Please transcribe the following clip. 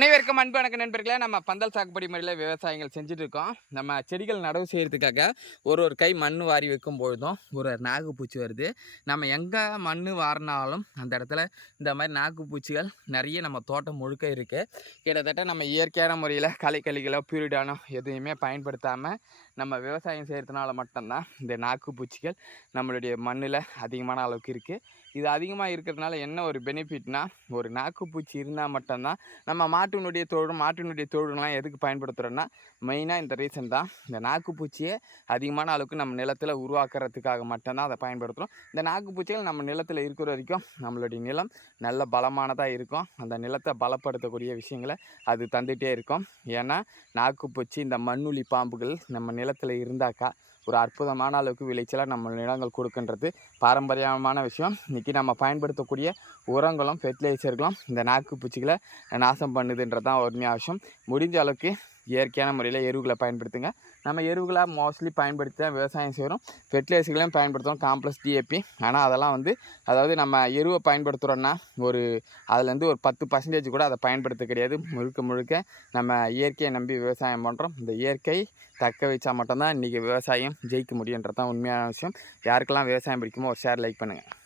அனைவருக்கும் அன்பு எனக்கு நண்பர்களே. நம்ம பந்தல் சாகுபடி முறையில் விவசாயங்கள் செஞ்சுட்டு இருக்கோம் நம்ம செடிகள் நடவு செய்கிறதுக்காக ஒரு ஒரு கை மண் வாரி வைக்கும் பொழுதும் ஒரு நாகுப்பூச்சி வருது. நம்ம எங்கே மண் வாரினாலும் அந்த இடத்துல இந்த மாதிரி நாகுப்பூச்சிகள் நிறைய நம்ம தோட்டம் முழுக்க இருக்குது கிட்டத்தட்ட நம்ம இயற்கையான முறையில் களைக்கழிகளோ பியூரிடானோ எதுவுமே பயன்படுத்தாமல் நம்ம விவசாயம் செய்கிறதுனால மட்டும்தான் இந்த நாக்குப்பூச்சிகள் நம்மளுடைய மண்ணில் அதிகமான அளவுக்கு இருக்குது இது அதிகமாக இருக்கிறதுனால என்ன ஒரு பெனிஃபிட்னால் ஒரு நாக்குப்பூச்சி இருந்தால் மட்டும்தான் நம்ம மாட்டினுடைய தோழும் மாட்டினுடைய தோடுலாம் எதுக்கு பயன்படுத்துகிறோன்னா மெயினாக இந்த ரீசன் தான். இந்த நாக்குப்பூச்சியை அதிகமான அளவுக்கு நம்ம நிலத்தில் உருவாக்குறதுக்காக மட்டும்தான் அதை பயன்படுத்துகிறோம் இந்த நாக்குப்பூச்சிகள் நம்ம நிலத்தில் இருக்கிற வரைக்கும் நம்மளுடைய நிலம் நல்ல பலமானதாக இருக்கும். அந்த நிலத்தை பலப்படுத்தக்கூடிய விஷயங்களை அது தந்துகிட்டே இருக்கும். ஏன்னா நாக்குப்பூச்சி இந்த மண்ணுளி பாம்புகள் நம்ம நிலத்தில் இருந்தாக்கா ஒரு அற்புதமான அளவுக்கு விளைச்சலாக நம்ம நிலங்கள் கொடுக்குன்றது. பாரம்பரியமான விஷயம். இன்றைக்கி நம்ம பயன்படுத்தக்கூடிய உரங்களும் ஃபெர்டிலைசர்களும் இந்த நாக்கு பூச்சிகளை நாசம் பண்ணுதுன்றது தான் உண்மையாக விஷயம். முடிஞ்ச அளவுக்கு இயற்கையான முறையில் எருவுகளை பயன்படுத்துங்க. நம்ம எருவுகளை மோஸ்ட்லி பயன்படுத்தி தான் விவசாயம் செய்கிறோம் ஃபெர்டிலைசர்களையும் பயன்படுத்துகிறோம் காம்ப்ளஸ் டிஏபி ஆனால் அதெல்லாம் வந்து அதாவது நம்ம எருவை பயன்படுத்துகிறோன்னா ஒரு அதுலேருந்து ஒரு பத்து பர்சன்டேஜ் கூட அதை பயன்படுத்த கிடையாது. முழுக்க முழுக்க நம்ம இயற்கையை நம்பி விவசாயம் பண்ணுறோம் இந்த இயற்கை தக்க வச்சா மட்டும்தான் இன்றைக்கி விவசாயம் ஜெயிக்க முடியுன்றது தான் உண்மையான விஷயம். யாருக்கெல்லாம் விவசாயம் பிடிக்குமோ ஒரு ஷேர் லைக் பண்ணுங்கள்